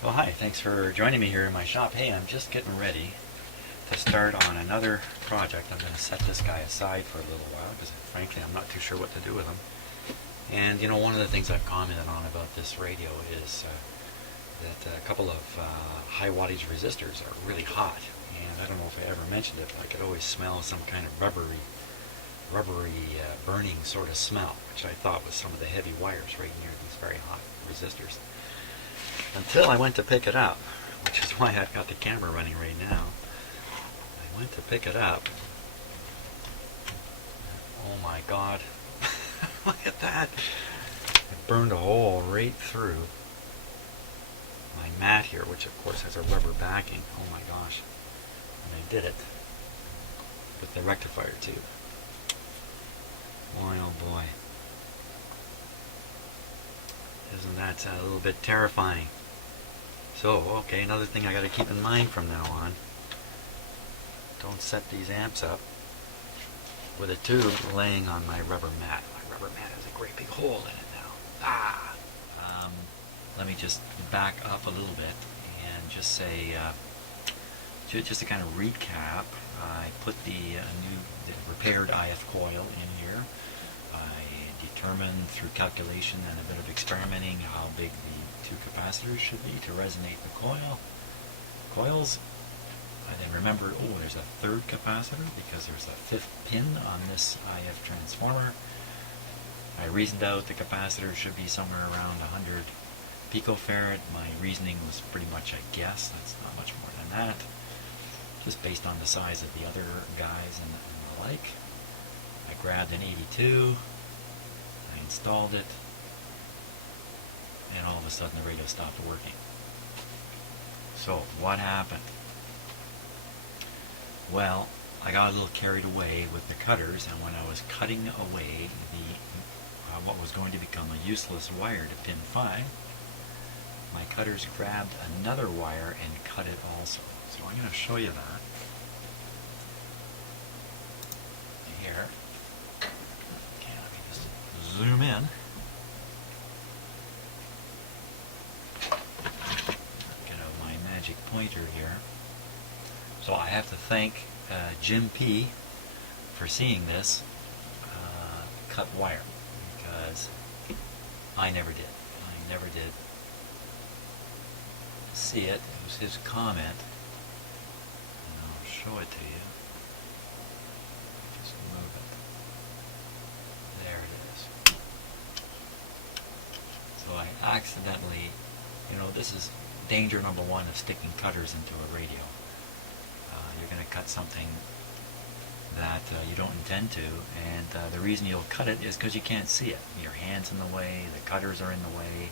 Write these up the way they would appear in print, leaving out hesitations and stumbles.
Well, hi, thanks for joining me here in my shop. Hey, I'm just getting ready to start on another project. I'm going to set this guy aside for a little while because frankly I'm not too sure what to do with him. And you know, one of the things I've commented on about this radio is that a couple of high wattage resistors are really hot. And I don't know if I ever mentioned it, but I could always smell some kind of rubbery burning sort of smell, which I thought was some of the heavy wires right near these very hot resistors. Until I went to pick it up, which is why I've got the camera running right now. I went to pick it up. Oh my God. Look at that. It burned a hole right through my mat here, which of course has a rubber backing. Oh my gosh. And I did it with the rectifier tube. Boy, oh boy. Isn't that a little bit terrifying? So, okay, another thing I got to keep in mind from now on. Don't set these amps up with a tube laying on my rubber mat. My rubber mat has a great big hole in it now. Let me just back up a little bit and just say, just to kind of recap, I put the repaired IF coil in here. I determined through calculation and a bit of experimenting how big the two capacitors should be to resonate the coils. I then remembered, oh, there's a third capacitor because there's a fifth pin on this IF transformer. I reasoned out the capacitor should be somewhere around 100 picofarad. My reasoning was pretty much a guess. That's not much more than that. Just based on the size of the other guys and the like. I grabbed an 82. I installed it. And all of a sudden the radio stopped working. So what happened? Well, I got a little carried away with the cutters, and when I was cutting away what was going to become a useless wire to pin 5, my cutters grabbed another wire and cut it also. So I'm going to show you that here. Okay, let me just zoom in. Get out my magic pointer here. So I have to thank Jim P. for seeing this cut wire, because I never did. I never did see it. It was his comment. And I'll show it to you. Just move it. There it is. So I accidentally, this is danger number one of sticking cutters into a radio. You're going to cut something that you don't intend to, and the reason you'll cut it is because you can't see it. Your hand's in the way, the cutters are in the way,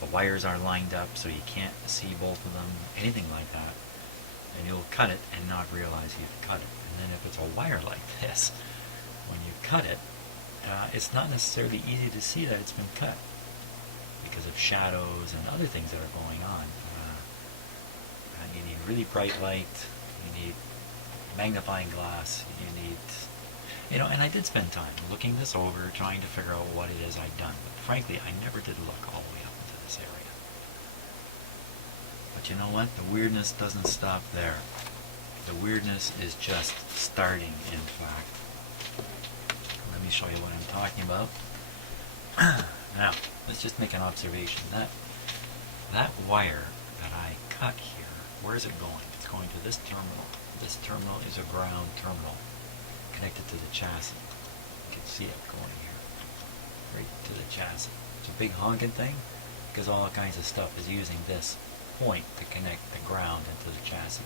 the wires are lined up so you can't see both of them, anything like that. And you'll cut it and not realize you've cut it. And then if it's a wire like this, when you cut it, it's not necessarily easy to see that it's been cut because of shadows and other things that are going on. You need really bright light. You need magnifying glass, you need, and I did spend time looking this over, trying to figure out what it is I'd done, but frankly, I never did look all the way up into this area. But you know what? The weirdness doesn't stop there. The weirdness is just starting, in fact. Let me show you what I'm talking about. Now, let's just make an observation. That wire that I cut here, where is it going? It's going to this terminal. This terminal is a ground terminal connected to the chassis. You can see it going here, right to the chassis. It's a big honking thing because all kinds of stuff is using this point to connect the ground into the chassis,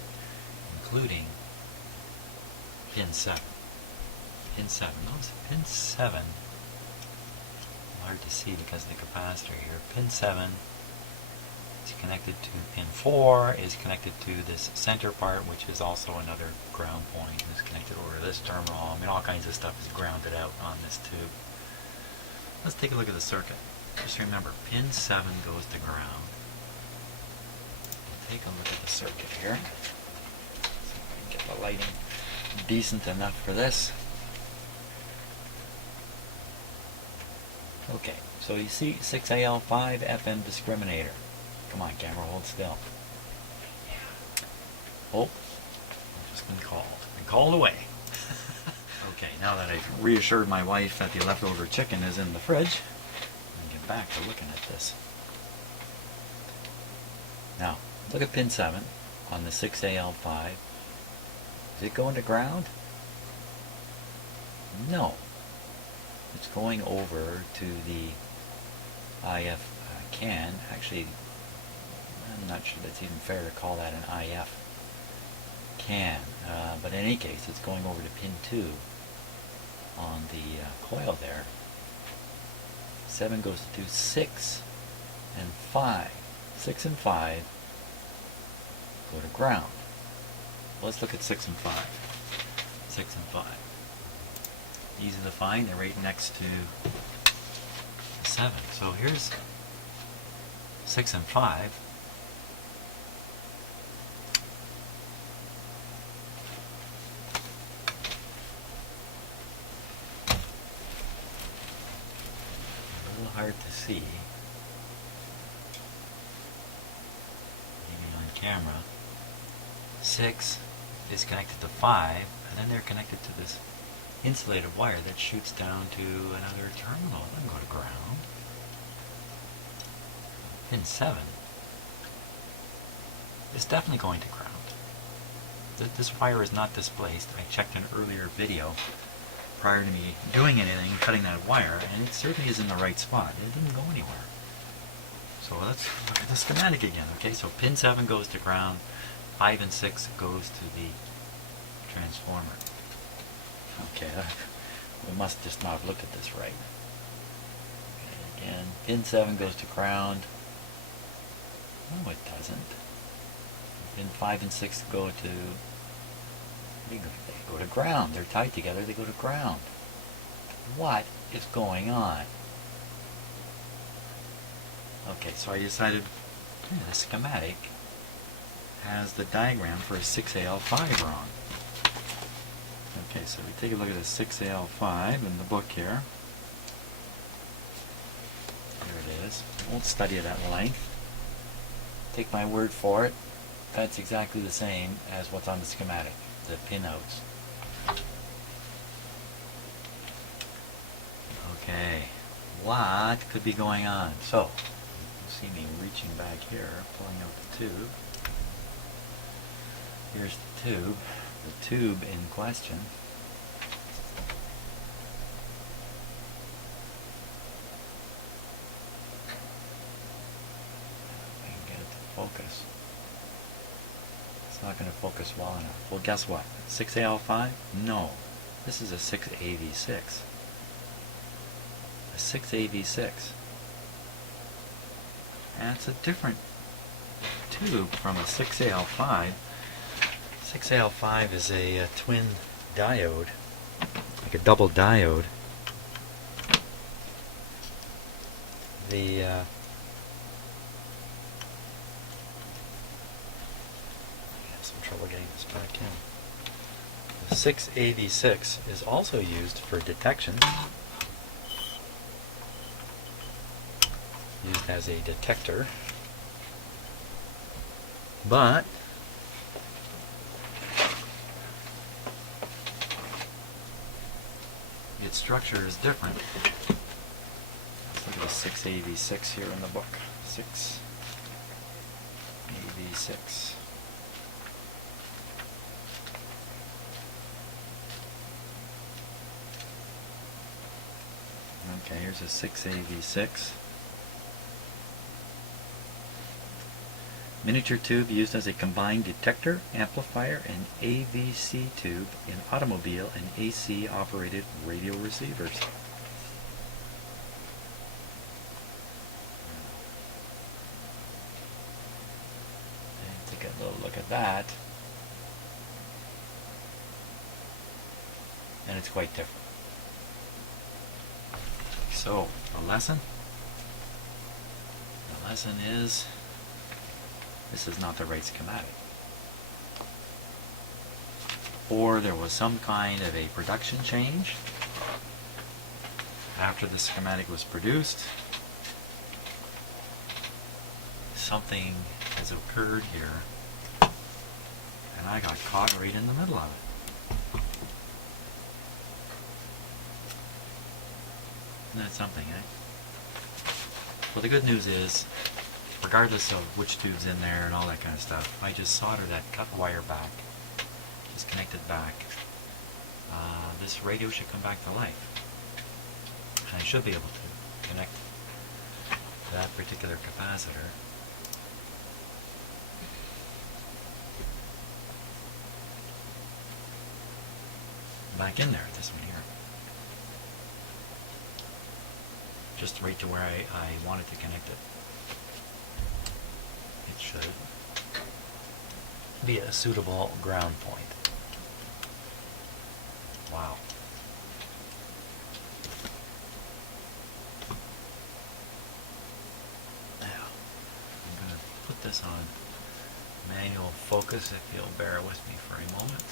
including pin 7. Pin 7. Notice pin 7. Hard to see because of the capacitor here. Pin 7 is connected to pin 4, is connected to this center part, which is also another ground point, and is connected over to this terminal. I mean, all kinds of stuff is grounded out on this tube. Let's take a look at the circuit. Just remember, pin 7 goes to ground. We'll take a look at the circuit here. See if I can get the lighting decent enough for this. Okay, so you see 6AL5 FM discriminator Come on, camera, hold still. Oh, I've just been called. Been called away. Okay, now that I've reassured my wife that the leftover chicken is in the fridge, I'm going to get back to looking at this. Now, look at pin 7 on the 6AL5. Is it going to ground? No. It's going over to the IF can. Actually, I'm not sure that's even fair to call that an IF can. But in any case, it's going over to pin 2 on the coil there. 7 goes to 6 and 5. 6 and 5 go to ground. Let's look at 6 and 5. 6 and 5. Easy to find. They're right next to 7. So here's 6 and 5. A little hard to see. Maybe on camera. 6 is connected to 5, and then they're connected to this insulated wire that shoots down to another terminal. It doesn't go to ground. Pin 7 is definitely going to ground. This wire is not displaced. I checked an earlier video prior to me doing anything, cutting that wire, and it certainly is in the right spot. It didn't go anywhere. So let's look at the schematic again. Okay, so pin 7 goes to ground, 5 and 6 goes to the transformer. Okay, we must just not look at this right. Okay, again, pin 7 goes to ground. No, it doesn't. Pin 5 and 6 go to... They go to ground. They're tied together. They go to ground. What is going on? Okay, so I decided the schematic has the diagram for a 6AL5 wrong. Okay, so we take a look at the 6AL5 in the book here. There it is. I won't study it at length. Take my word for it. That's exactly the same as what's on the schematic, the pinouts. Okay, what could be going on? So, you see me reaching back here, pulling out the tube. Here's the tube. The tube in question I can get it to focus. It's not going to focus well enough. Well, guess what? 6AL5? No. This is a 6AV6. A 6AV6. And it's a different tube from a 6AL5. 6AL5 is a twin diode, like a double diode. The I have some trouble getting this back in. The 6AV6 is also used for detection, used as a detector, but its structure is different. Let's look at the 6AV6 here in the book. 6AV6. Okay, here's a 6AV6. Miniature tube used as a combined detector, amplifier, and AVC tube in automobile and AC operated radio receivers. And take a little look at that. And it's quite different. So, the lesson? The lesson is, this is not the right schematic. Or there was some kind of a production change after the schematic was produced. something has occurred here, and I got caught right in the middle of it. Isn't that something, eh? Well, the good news is, regardless of which tube's in there and all that kind of stuff, I just solder that cut wire back, just connect it back. This radio should come back to life. And I should be able to connect that particular capacitor back in there, this one here. Just right to where I wanted to connect it. It should be a suitable ground point. Wow. Now, I'm going to put this on manual focus if you'll bear with me for a moment.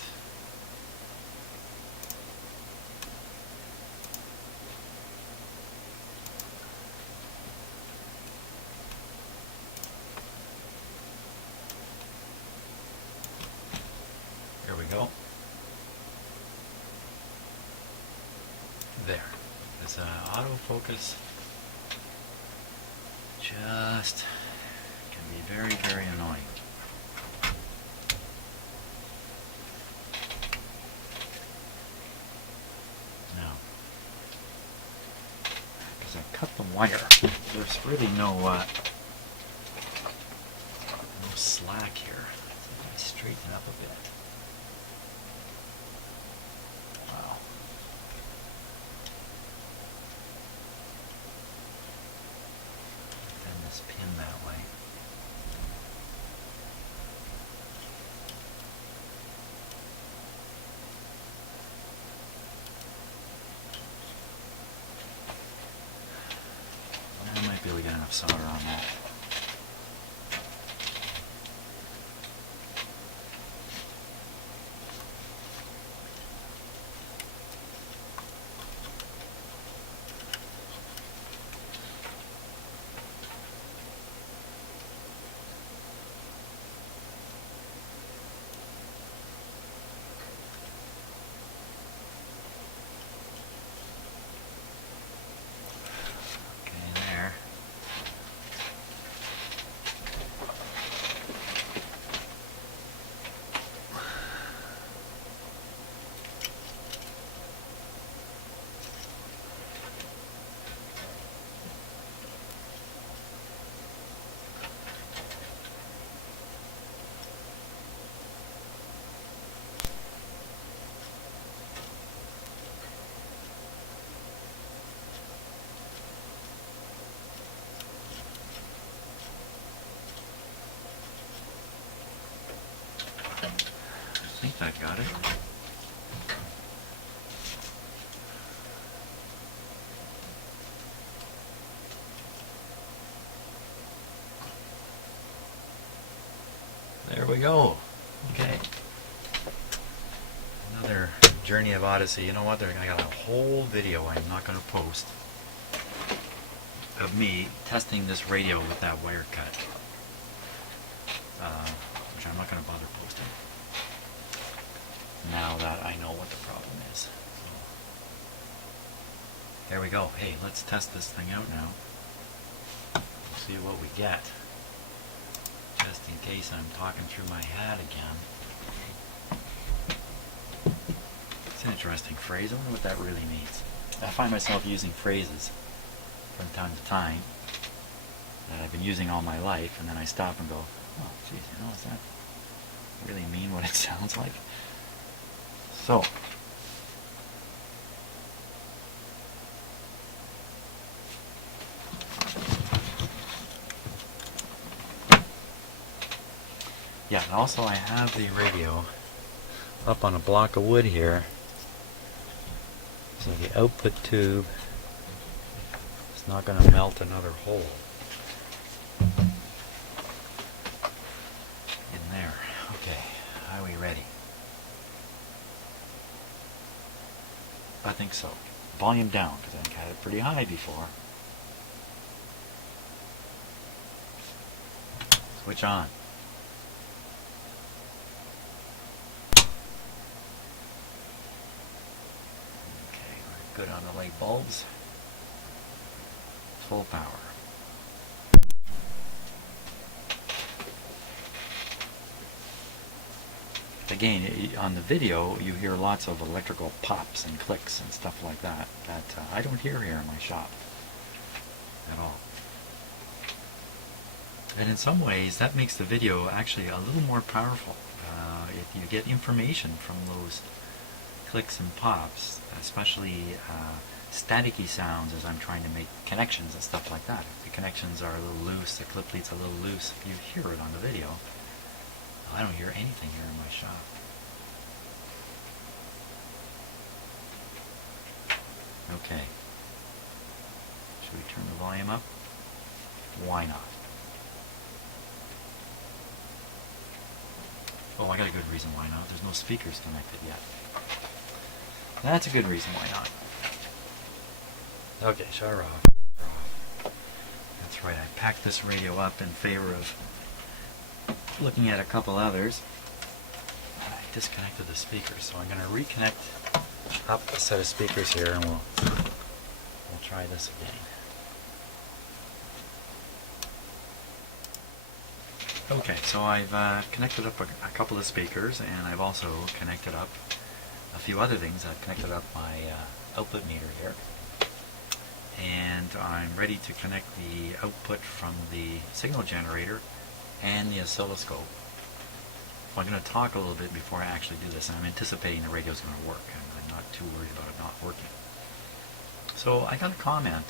Here we go. There. This autofocus just can be very, very annoying. Now, as I cut the wire, there's really no slack here. So let me straighten up a bit. Wow. Bend this pin that way. I might be able to get enough solder on that. I think I got it. There we go. Okay. Another journey of Odyssey. You know what? I got a whole video I'm not going to post of me testing this radio with that wire cut, which I'm not going to bother posting now that I know what the problem is. So, there we go. Hey, let's test this thing out now. See what we get. Just in case I'm talking through my hat again. It's an interesting phrase. I wonder what that really means. I find myself using phrases from time to time that I've been using all my life, and then I stop and go, oh, geez, you know, does that really mean what it sounds like? So, yeah, and also I have the radio up on a block of wood here, so the output tube is not going to melt another hole in there. Okay, are we ready? I think so. Volume down, because I think I had it pretty high before. switch on. Okay, we're good on the light bulbs. Full power. Again, on the video, you hear lots of electrical pops and clicks and stuff like that I don't hear here in my shop at all. And in some ways, that makes the video actually a little more powerful. If you get information from those clicks and pops, especially staticky sounds as I'm trying to make connections and stuff like that. If the connections are a little loose, the clip lead's a little loose, you hear it on the video. I don't hear anything here in my shop. Okay. Should we turn the volume up? Why not? Oh, I got a good reason why not. There's no speakers connected yet. That's a good reason why not. Okay, shut her off. That's right, I packed this radio up in favor of looking at a couple others. I disconnected the speakers, so I'm going to reconnect up a set of speakers here, and we'll try this again. Okay, so I've connected up a couple of speakers, and I've also connected up a few other things. I've connected up my output meter here, and I'm ready to connect the output from the signal generator and the oscilloscope. I'm going to talk a little bit before I actually do this, and I'm anticipating the radio's going to work, and I'm not too worried about it not working. So I got a comment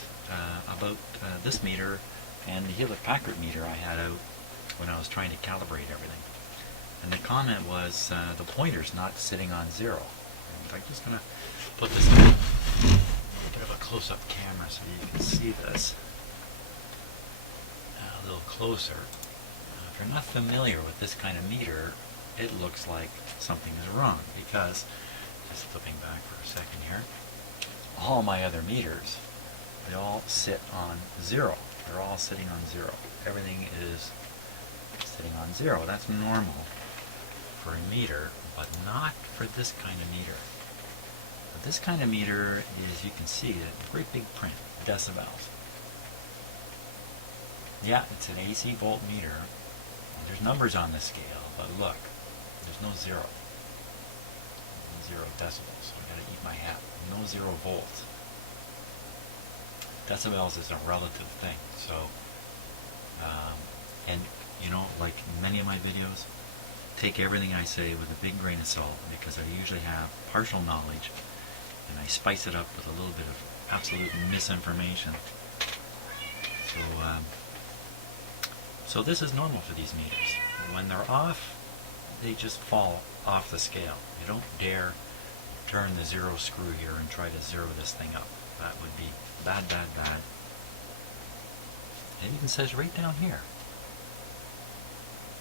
about this meter and the Hewlett-Packard meter I had out when I was trying to calibrate everything. And the comment was the pointer's not sitting on zero. And I'm just going to put this in a bit of a close-up camera so you can see this a little closer. If you're not familiar with this kind of meter, it looks like something is wrong because, just flipping back for a second here, all my other meters, they all sit on zero. They're all sitting on zero. Everything is sitting on zero. That's normal for a meter, but not for this kind of meter. But this kind of meter is, you can see it, great big print, decibels. Yeah, it's an AC volt meter. There's numbers on the scale, but look, there's no zero. No 0 decibels. I gotta eat my hat. No 0 volts. Decibels is a relative thing. So, and you know, like many of my videos, take everything I say with a big grain of salt because I usually have partial knowledge, and I spice it up with a little bit of absolute misinformation. So this is normal for these meters. When they're off, they just fall off the scale. You don't dare turn the zero screw here and try to zero this thing up. That would be bad, bad, bad. It even says right down here,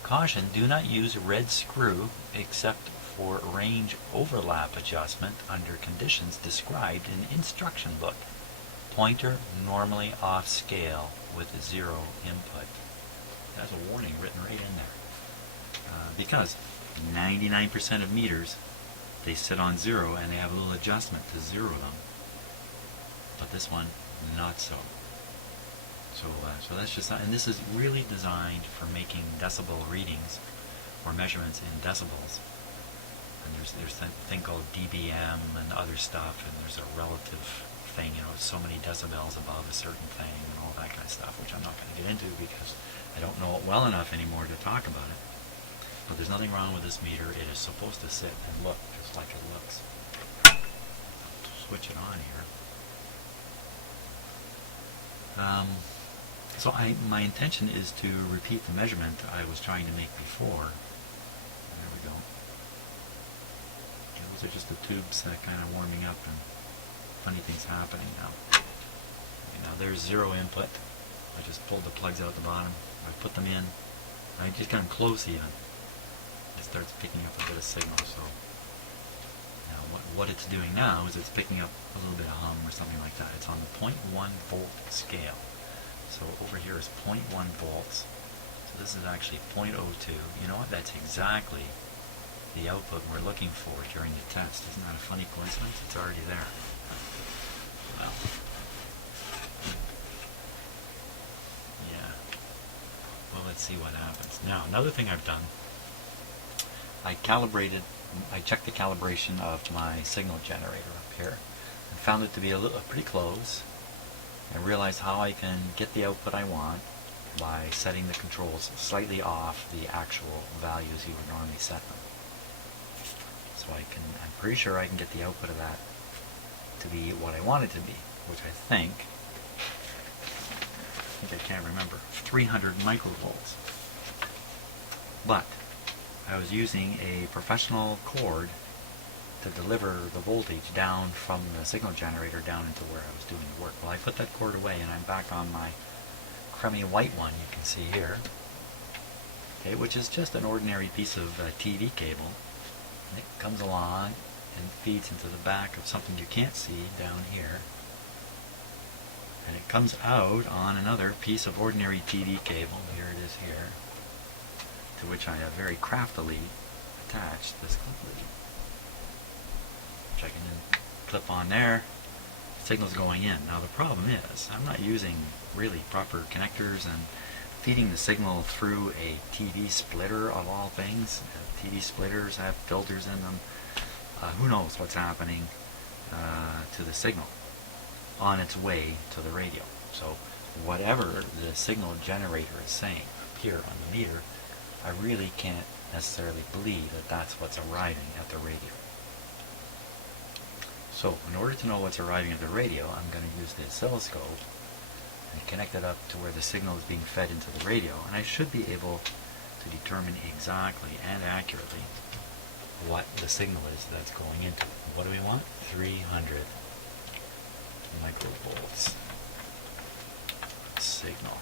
caution, do not use red screw except for range overlap adjustment under conditions described in instruction book. Pointer normally off scale with 0 input. That's a warning written right in there. Because 99% of meters, they sit on 0 and they have a little adjustment to zero them. But this one, not so. So that's just, and this is really designed for making decibel readings or measurements in decibels. And there's that thing called dBm and other stuff, and there's a relative thing, you know, so many decibels above a certain thing and all that kind of stuff, which I'm not going to get into because I don't know it well enough anymore to talk about it. But there's nothing wrong with this meter. It is supposed to sit and look just like it looks. Switch it on here. So my intention is to repeat the measurement I was trying to make before. There we go. Okay, those are just the tubes kind of warming up and funny things happening now. Okay, now there's 0 input. I just pulled the plugs out the bottom. I put them in. I just got them close even. It starts picking up a bit of signal. So now what it's doing now is it's picking up a little bit of hum or something like that. It's on the 0.1 volt scale. So over here is 0.1 volts. So this this is actually 0.02. You know what? That's exactly the output we're looking for during the test. Isn't that a funny coincidence? It's already there. Well, yeah. Well, let's see what happens. Now, another thing I've done, I checked the calibration of my signal generator up here and found it to be pretty close, and realized how I can get the output I want by setting the controls slightly off the actual values you would normally set them. So I'm pretty sure I can get the output of that to be what I want it to be, which I think I can't remember, 300 microvolts. But I was using a professional cord to deliver the voltage down from the signal generator down into where I was doing the work. Well, I put that cord away and I'm back on my crummy white one you can see here, okay, which is just an ordinary piece of TV cable. And it comes along and feeds into the back of something you can't see down here. And it comes out on another piece of ordinary TV cable, here it is here, to which I have very craftily attached this clip lead, which I can then clip on there. The signal's going in. Now the problem is, I'm not using really proper connectors and feeding the signal through a TV splitter of all things. TV splitters have filters in them. Who knows what's happening to the signal on its way to the radio. So whatever the signal generator is saying up here on the meter, I really can't necessarily believe that that's what's arriving at the radio. So in order to know what's arriving at the radio, I'm going to use the oscilloscope and connect it up to where the signal is being fed into the radio, and I should be able to determine exactly and accurately what the signal is that's going into it. What do we want? 300 microvolts signal.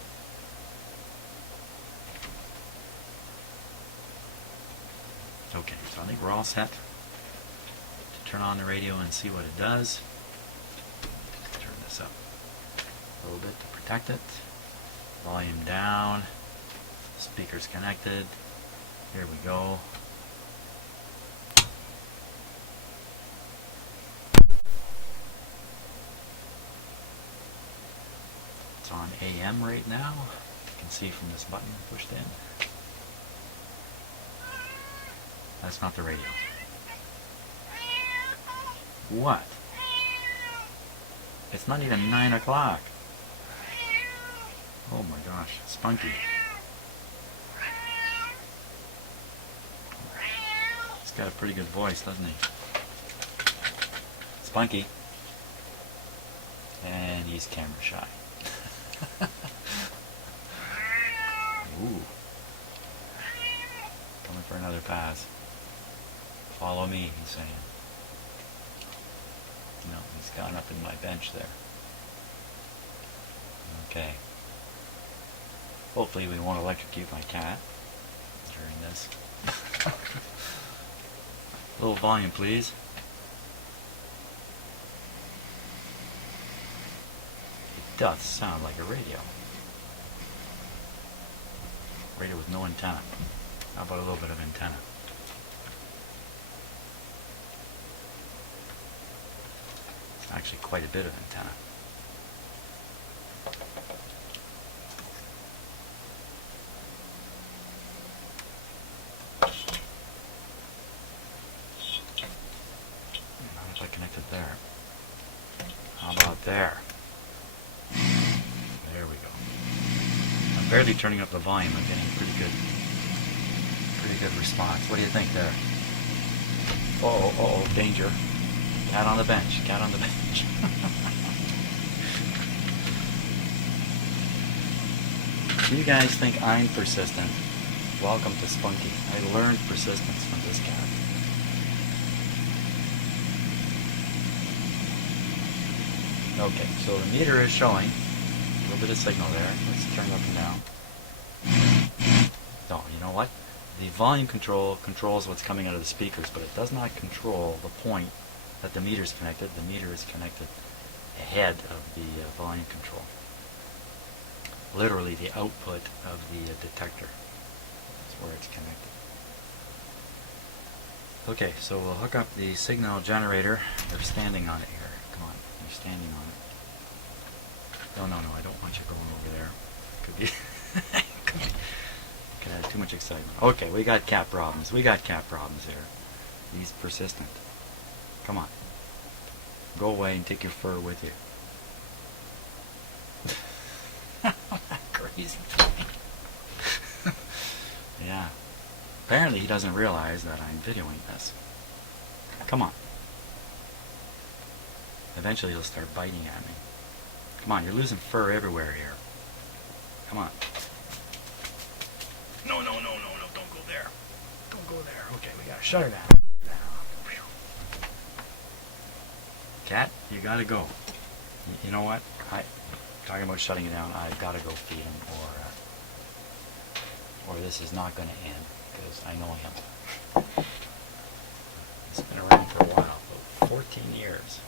Okay, so I think we're all set to turn on the radio and see what it does. Turn this up a little bit to protect it. Volume down. Speakers connected. Here we go. It's on AM right now. You can see from this button pushed in. That's not the radio. What? It's not even 9 o'clock. Oh my gosh, Spunky. He's got a pretty good voice, doesn't he? Spunky. And he's camera shy. Ooh. Coming for another pass. Follow me, he's saying. No, he's gone up in my bench there. Okay. Hopefully we won't electrocute my cat during this. A little volume, please. It does sound like a radio. Radio with no antenna. How about a little bit of antenna? It's actually quite a bit of antenna. How if I connect it there? How about there? There we go. I'm barely turning up the volume. I'm getting pretty good response. What do you think there? Uh-oh, danger. Cat on the bench, cat on the bench. Do you guys think I'm persistent? Welcome to Spunky. I learned persistence from this cat. Okay, so the meter is showing a little bit of signal there. Let's turn it up and down. No, you know what? The volume control controls what's coming out of the speakers, but it does not control the point that the meter is connected. The meter is connected ahead of the volume control. Literally the output of the detector. where it's connected. Okay, so we'll hook up the signal generator. You're standing on it here. Come on, you're standing on it. No, I don't want you going over there. Could be, could have too much excitement. Okay, we got cat problems. We got cat problems here. He's persistent. Come on. Go away and take your fur with you. Crazy thing. Yeah. Apparently he doesn't realize that I'm videoing this. Come on. Eventually he'll start biting at me. Come on, you're losing fur everywhere here. Come on. No, don't go there. Don't go there. Okay, we gotta shut her down. Cat, you gotta go. You know what? Talking about shutting it down, I've gotta go feed him, or this is not gonna end, because I know him. He's been around for a while, about 14 years.